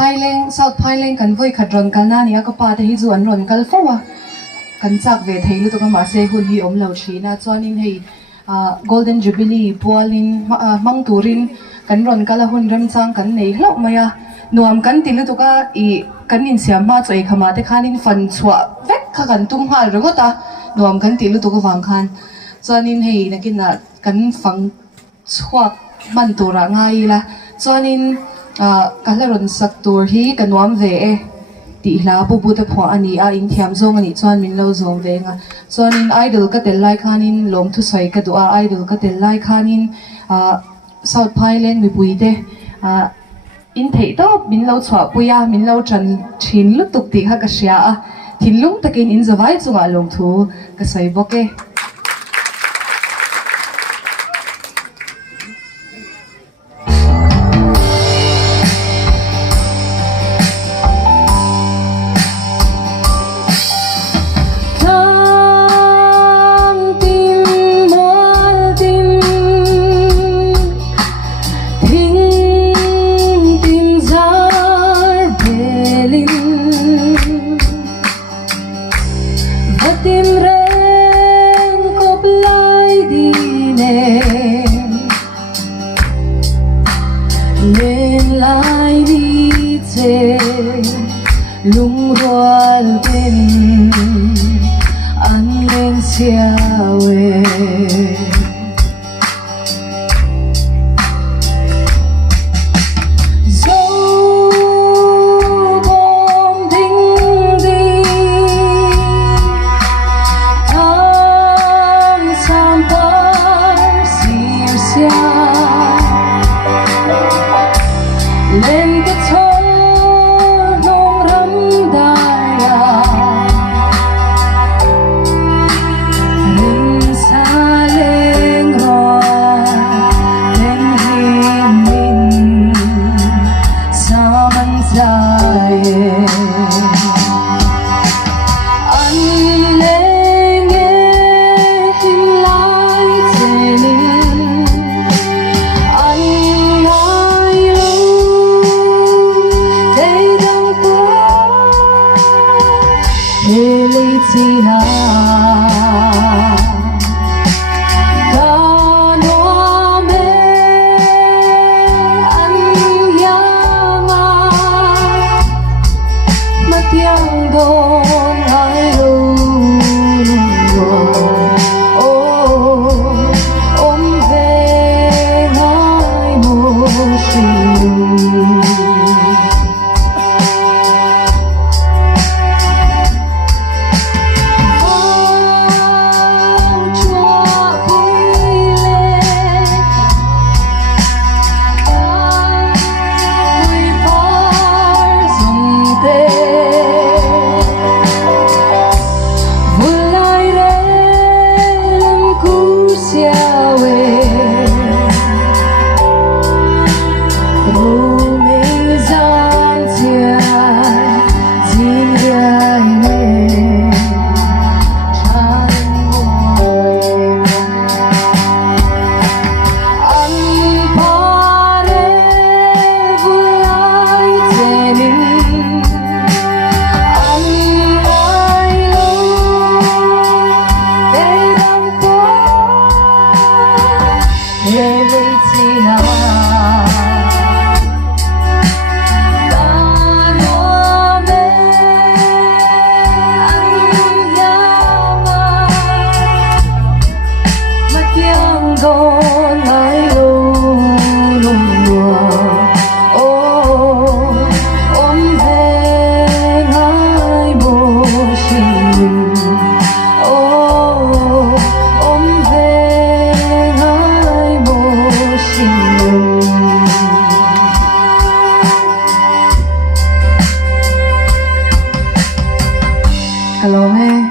South Thailand kan voi khadron kalna ni ka pa te hi zu an ron kal fowa kan chak ve theilu to ka ma se hun hi om lo thina chuanin hei golden jubilee pualin mang turin kan ron kala hun rem chang kan nei hlo maya nuam kan tilu to ka I kan in siam ma choi khama te khanin fan chwa vek kha kan tum hal rongota nuam kan tilu to ka wang khan chuanin hei nakin na kan fang chhuak man tura ngai la chuanin kalaron sak tur hi kanuam ve e ti hla bu te phwa ani a in thiam zong ani chuan min lo zong ve nga chuanin idol ka tel lai khanin lom thu sai ka du a idol ka tel lai khanin South Thailand mi pui te in thei to min lo chwa puya min lo tran thin lu tuk ti kha ka sia a thinlung takin in zawai chunga lom thu ka sai boke lung roal bên anh lên xiawe lên cái thôn nông rắm đài mình xa lên rồi lên hình mình sao bắn dài anh lên nghe hình lại thế nên anh ai Helitina Kanome Anyama Matiang don ai Om ve ngai mo shi Go